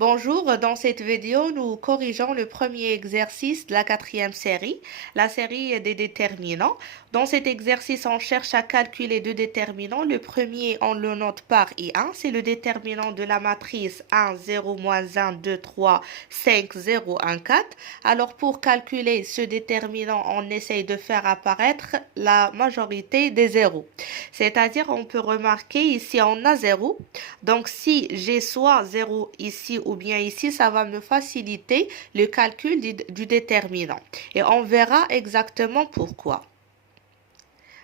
Bonjour, dans cette vidéo, nous corrigeons le premier exercice de la quatrième série, la série des déterminants. Dans cet exercice, on cherche à calculer deux déterminants. Le premier, on le note par I1, c'est le déterminant de la matrice 1, 0, moins 1, 2, 3, 5, 0, 1, 4. Alors, pour calculer ce déterminant, on essaye de faire apparaître la majorité des zéros. C'est-à-dire, on peut remarquer ici, on a 0. Donc, si j'ai soit 0 ici ou bien ici, ça va me faciliter le calcul du déterminant. Et on verra exactement pourquoi.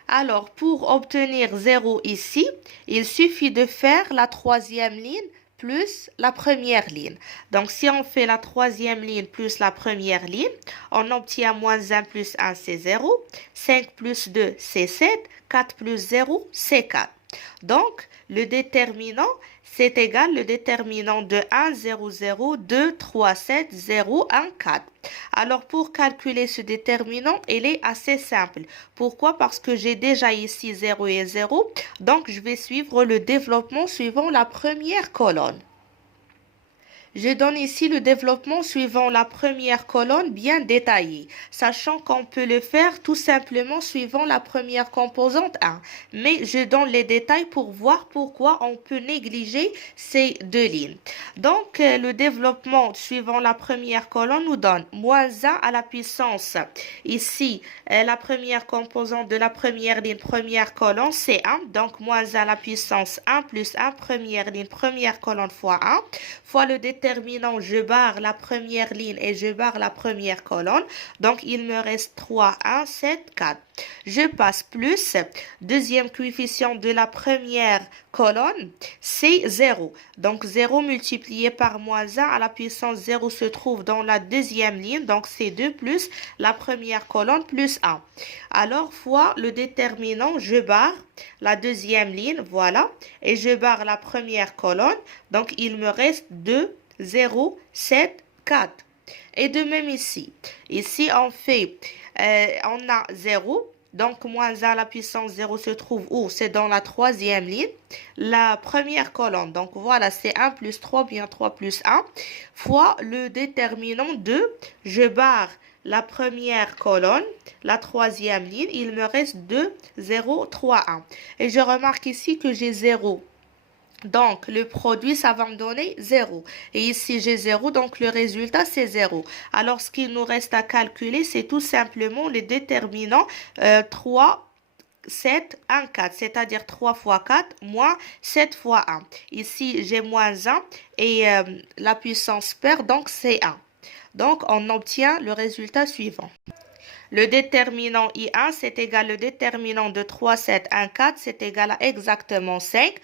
Alors, pour obtenir 0 ici, il suffit de faire la troisième ligne plus la première ligne. Donc, si on fait la troisième ligne plus la première ligne, on obtient moins 1 plus 1, c'est 0. 5 plus 2, c'est 7. 4 plus 0, c'est 4. Donc, le déterminant, c'est égal le déterminant de 1, 0, 0, 2, 3, 7, 0, 1, 4. Alors, pour calculer ce déterminant, il est assez simple. Pourquoi? Parce que j'ai déjà ici 0 et 0. Donc, je vais suivre le développement suivant la première colonne. Je donne ici le développement suivant la première colonne bien détaillée, sachant qu'on peut le faire tout simplement suivant la première composante 1. Mais je donne les détails pour voir pourquoi on peut négliger ces deux lignes. Donc, le développement suivant la première colonne nous donne moins 1 à la puissance. Ici, la première composante de la première ligne, première colonne, c'est 1. Donc, moins 1 à la puissance 1 plus 1, première ligne, première colonne fois 1, fois le déterminant, je barre la première ligne et je barre la première colonne. Donc, il me reste 3, 1, 7, 4. Je passe plus. Deuxième coefficient de la première colonne, c'est 0. Donc, 0 multiplié par moins 1 à la puissance 0 se trouve dans la deuxième ligne. Donc, c'est 2 plus la première colonne plus 1. Alors, fois le déterminant, je barre la deuxième ligne, voilà, et je barre la première colonne. Donc, il me reste 2, 0, 7, 4. Et de même ici. Ici, on a 0. Donc, moins 1 à la puissance 0 se trouve où? C'est dans la troisième ligne, la première colonne. Donc, voilà, c'est 1 plus 3, bien 3 plus 1, fois le déterminant de, je barre la première colonne, la troisième ligne, il me reste 2, 0, 3, 1. Et je remarque ici que j'ai 0. Donc, le produit, ça va me donner 0. Et ici, j'ai 0, donc le résultat, c'est 0. Alors, ce qu'il nous reste à calculer, c'est tout simplement les déterminants 3, 7, 1, 4. C'est-à-dire 3 fois 4 moins 7 fois 1. Ici, j'ai moins 1 et la puissance perd, donc c'est 1. Donc, on obtient le résultat suivant. Le déterminant I1, c'est égal au déterminant de 3, 7, 1, 4, c'est égal à exactement 5.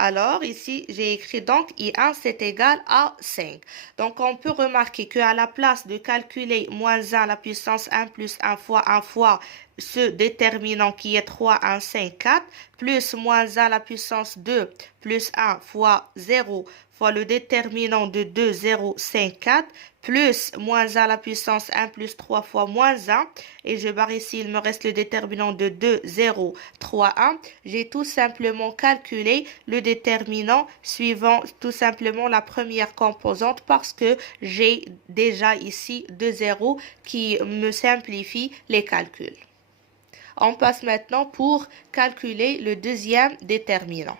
Alors, ici, j'ai écrit donc I1, c'est égal à 5. Donc, on peut remarquer qu'à la place de calculer moins 1 à la puissance 1 plus 1 fois ce déterminant qui est 3, 1, 5, 4, plus moins 1 à la puissance 2 plus 1 fois 0 fois le déterminant de 2, 0, 5, 4, plus moins 1 à la puissance 1 plus 3 fois moins 1, et je barre ici, il me reste le déterminant de 2, 0, 3, 1. J'ai tout simplement calculé le déterminant suivant tout simplement la première composante parce que j'ai déjà ici 2 zéros qui me simplifient les calculs. On passe maintenant pour calculer le deuxième déterminant.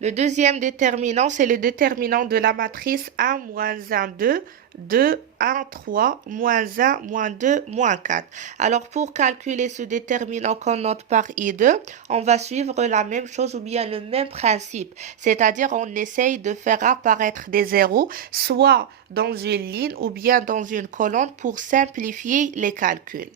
Le deuxième déterminant, c'est le déterminant de la matrice 1, moins 1, 2, 2, 1, 3, moins 1, moins 2, moins 4. Alors, pour calculer ce déterminant qu'on note par I2, on va suivre la même chose ou bien le même principe. C'est-à-dire, on essaye de faire apparaître des zéros, soit dans une ligne ou bien dans une colonne pour simplifier les calculs.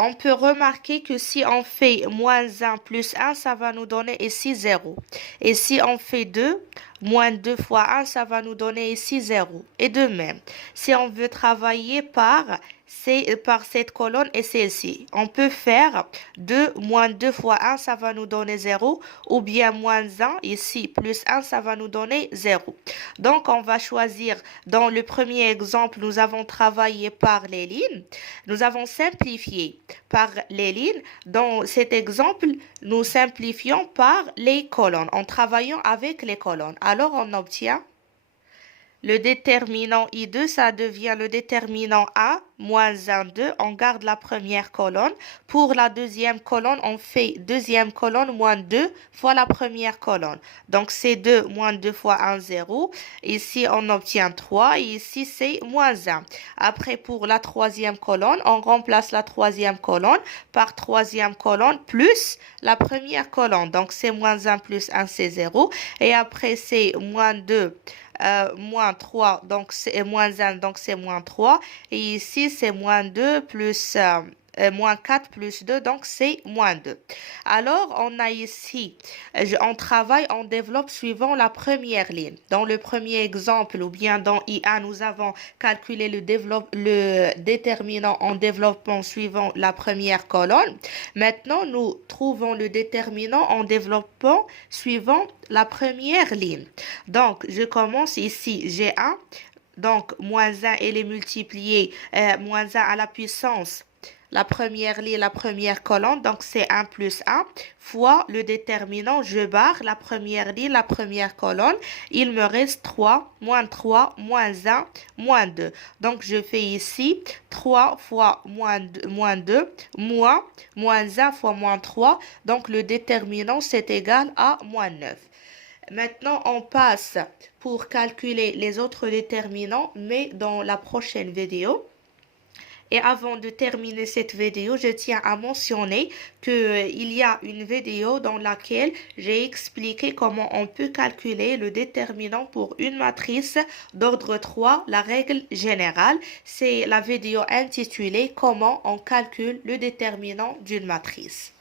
On peut remarquer que si on fait moins 1 plus 1, ça va nous donner ici 0. Et si on fait 2, moins 2 fois 1, ça va nous donner ici 0. Et de même, si on veut travailler par cette colonne et celle-ci, on peut faire 2 moins 2 fois 1, ça va nous donner 0. Ou bien moins 1, ici, plus 1, ça va nous donner 0. Donc, on va choisir, dans le premier exemple, nous avons travaillé par les lignes. Nous avons simplifié par les lignes. Dans cet exemple, nous simplifions par les colonnes, en travaillant avec les colonnes. Alors, on obtient Le déterminant I2, ça devient le déterminant A, moins 1, 2. On garde la première colonne. Pour la deuxième colonne, on fait deuxième colonne moins 2 fois la première colonne. Donc, c'est 2 moins 2 fois 1, 0. Ici, on obtient 3. Et ici, c'est moins 1. Après, pour la troisième colonne, on remplace la troisième colonne par troisième colonne plus la première colonne. Donc, c'est moins 1 plus 1, c'est 0. Et après, c'est moins 2 moins 3, donc c'est moins 1, donc c'est moins 3. Et ici, c'est moins 2 plus moins 4 plus 2, donc c'est moins 2. Alors, on a ici, on travaille, on développe suivant la première ligne. Dans le premier exemple, ou bien dans IA, nous avons calculé le déterminant en développement suivant la première colonne. Maintenant, nous trouvons le déterminant en développement suivant la première ligne. Donc, je commence ici, j'ai 1. Donc, moins 1, elle est multipliée, moins 1 à la puissance. La première ligne, la première colonne, donc c'est 1 plus 1, fois le déterminant, je barre la première ligne, la première colonne. Il me reste 3, moins 1, moins 2. Donc, je fais ici 3 fois moins 2, moins 1 fois moins 3. Donc, le déterminant, c'est égal à moins 9. Maintenant, on passe pour calculer les autres déterminants, mais dans la prochaine vidéo. Et avant de terminer cette vidéo, je tiens à mentionner qu'il y a une vidéo dans laquelle j'ai expliqué comment on peut calculer le déterminant pour une matrice d'ordre 3, la règle générale. C'est la vidéo intitulée Comment on calcule le déterminant d'une matrice.